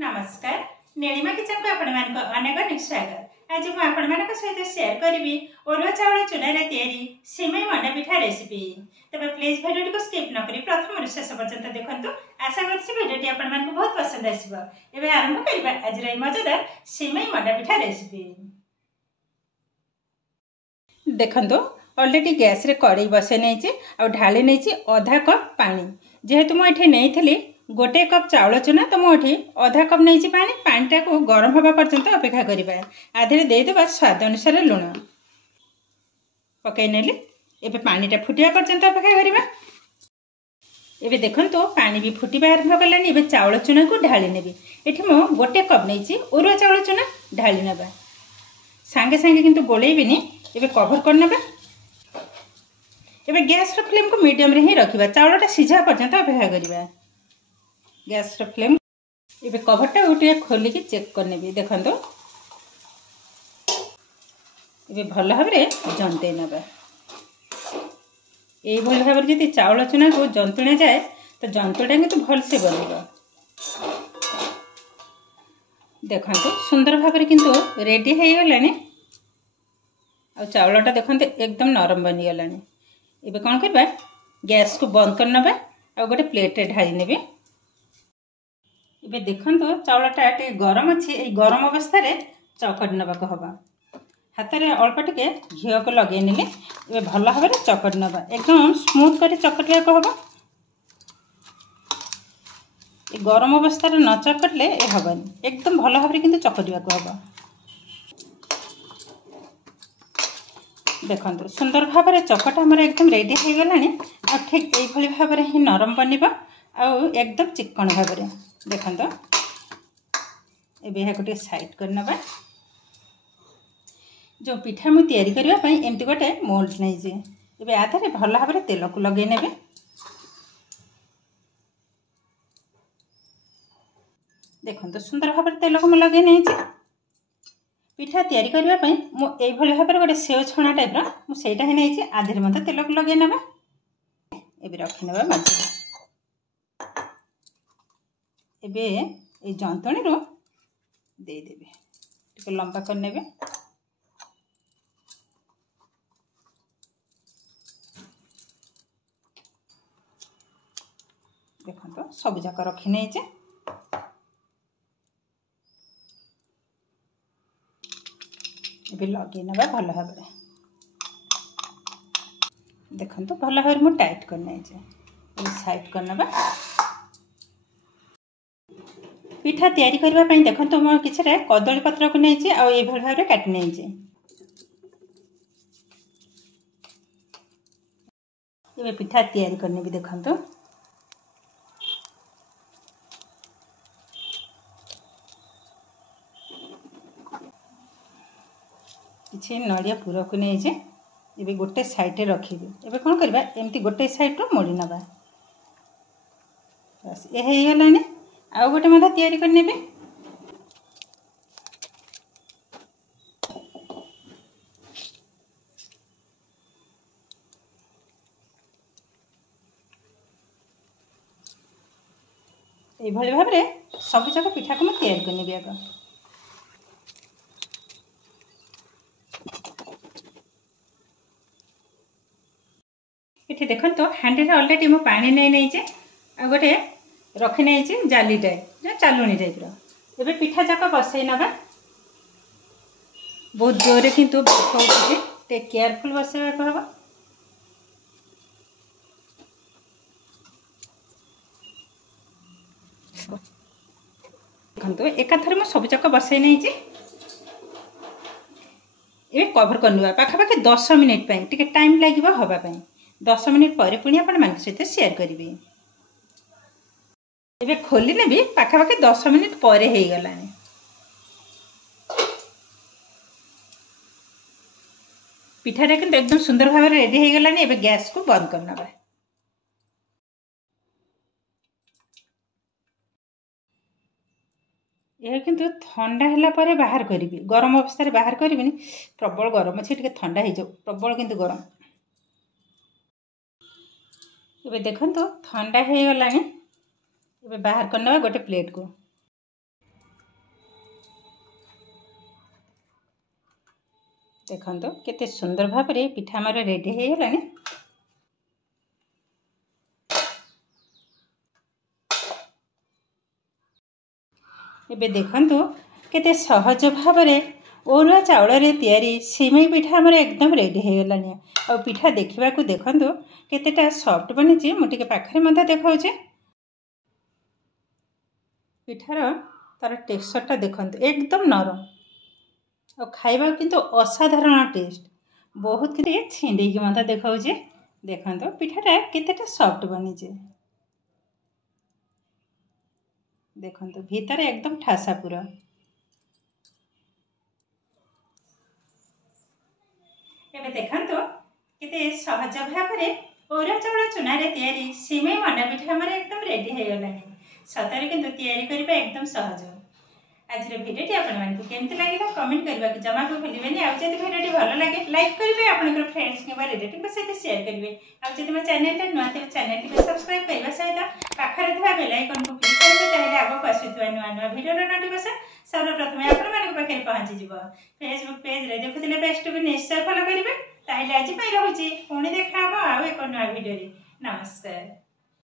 नमस्कार नीलिमा किचन को अनेक स्वागत। आज मुझे सहित शेयर करी ओरुआ चाउल चूल्हा तैयारी सिमई मंडा पिठा रेसिपी। तबे प्लीज भिडियो को स्किप न करी प्रथम शेष पर्यंत देखंतु। आशा करछि भिडियोटी आपन बहुत पसंद आसीबो। एबे आरंभ करबा आज रे मजेदार सिमई मंडा पिठा रेसिपी। देखंतु ऑलरेडी गैस रे कड़ाई बसे नहीं आ ढाली नहीं आधा कप पानी। जेहेतु मुझे नहीं गोटे कप चाउल चूना तो मुझे आधा कप नहीं पानीटा को गरम हवा पर्यंत अपेक्षा करवा। आधे देदेबा स्वाद अनुसार लुण पकईनेली। एबे पानीटा फुटिया पर्यंत अपेक्षा करवा। एबे देखंतु पानी भी फुटिबा आरंभ कलानी। एबे चाउल चूना को ढाली नेबी। एठी मो गोटे कप नहीं ओरुआ चाउल चूना ढाली नेबा। सांगे सांगे किंतु गोलेबिनी। एबे कवर कर नेबा। एबे गैस रो फ्लेम को मीडियम रे ही रखिबा। चाउलटा सिझा पर्यंत अपेक्षा करवा। गैस रो फ्लेम एबे कवरटा उठे खोली के चेक कर नेबी। देखंतु एबे भल भाव रे जंते नेबा। ए भल भाव रे जति चाउल चूना को जंतुणे जाए तो जंतुटा किंतु भल से बनिबो। देखंतु सुंदर भाव रे किंतु रेडी हे गलानी। आ चाउलटा देखंतु एकदम नरम बनी गलानी। एबे कोन करबा गैस को बंद कर नेबा। आ गोटे प्लेट रे ढाली नेबी। एबे देखंतु चाउलटा टे गरम अछि। ए गरम अवस्था रे चकट नबा को हबा। हाथ रे अल्प टिके घी को लगे नेले। एबे भल भाव रे चकट नबा। एकदम स्मूथ करे चकटले को हबा। ए गरम अवस्था रे न चकटले ए हबनी। एकदम भल भाव रे किंतु चकटिबा को हबा। देखंतु सुंदर भाव रे चकट हमर एकदम रेडी हे गलानी। आ ठीक एई भली भाव रे ही नरम बनिबा। आ एकदम चिकन भाव रे देखंतु। एबे हा गोटे साइड कर नबा। जो पिठा मु तैयारी करिवा पई एमती गोटे मोल्ड नै जे। एबे आधारे भल भाव रे तेल को लगे नेबे। देखंतु सुंदर भाव रे तेल को म लगे नै जे। पिठा तैयारी करिवा पई मु एई भली भाव रे गोटे सेव छणा टाइप रो मु सेटा हे नै जे। आधारे मते तेल को लगे नेबा। एबे रखि नेबा माजी। एबे ए जंतणी रो दे देबे। टिके लंबा कर नेबे। देखंतु सब जाक रखि नै जे। एबे लगे नेबा भल भाव रे। देखंतु भल भाव रे मु टाइट कर नै जे। ए साइड कर नेबा। पिठा तैयारी करबा पई देखंतु म किछरे कदली पत्र को नै जे। आ ए भल भाव रे काट नै जे। एबे पिठा तैयारी करने भी देखंतु। किछि नड़िया पूरा को नै जे। एबे गोटे साइड रे रखिबे। एबे कोन करबा एमती गोटे साइड रो मोड़ी नबा। बस ए हे गलानी। आ गोटे मधा तैयारी कर नेबे। ए भली भाव रे सब जाक पिठा को म तैयारी कर नेबे। आगा एठी देखंतु हांडी रे ऑलरेडी मो पानी नै जे। आ गोटे रखी नहीं जे जाली टाइप जो चालुनी टाइप रो। एबे पिठा जाक बसई नबा। बहुत जोरे किंतु बसौछि। टेक केयरफुल बसैबा को हबा। देखंतु एका थरे म सब जाक बसई नहीं जे। ए कवर करनुवा पाखा पाखे 10 मिनिट पई टिके टाइम लागिबा हबा पई। 10 मिनिट परे पुनी आपण मान सहित शेयर करिवे। एबे खोली ने भी पाखा पाखे 10 मिनिट परे हे गलानी। पिठाटा किंतु एकदम सुंदर भाव रेडी हे गलानी। एबे गैस को बंद कर नबा। ए किंतु ठंडा हला परे बाहर करिवि। गरम अवस्था रे बाहर करिविनी। प्रबल गरम अछि। टिके ठंडा हे जाऊ। प्रबल किंतु गरम। एबे देखंतु ठंडा हे गलानी। एबे बाहर करना गोटे प्लेट को। देखो केते सुंदर भाव में पिठा आमर रेडी हो गलानी। एबे देखंतु केते सहज भाव में ओरुआ चाउल रे तैयारी सिमई पिठा आमर एकदम रेडी हो गलानी। आ पिठा देखा देखंतु केतेटा सॉफ्ट बनी। मुझे पाखे मत देखा पिठार तार टेक्सचरटा देखंतु एकदम नरम और खाइबा किंतु असाधारण टेस्ट बहुत किसी छिंडी मत देखा देखो पिठाटा केतेटा सॉफ्ट बनी। देखो भीतर एकदम ठासा पूरा। एबे देखंतु केते सहज भाव में ओरुआ चाउल चूना रे तैयारी सिमई मना पिठा हमर एकदम रेडी हो गलानी। सतरे किंतु तैयारी करबा एकदम सहज। आज भिडियोटी आपको केमती लगे कमेंट करने को जमा भी भूलें। आज भिडियोटी भल लगे लाइक करेंगे, आपंकर फ्रेंड्स कि रिलेटिव सहित शेयर करेंगे। आज मो चैनल नुआ तेज चैनल को सब्सक्राइब करने सहित पाखे बेल आइकन को क्लिक करेंगे। आगे आसूवा नुआ नुआ भिडियो नोटिफिकेशन सर्वप्रथम आपंखे पहुँची। फेसबुक पेज रे देखुले बेस्ट को निश्चय फॉलो करेंगे। आज रोचे पुणी देखा आउ एक नुआ भिडियो। नमस्कार।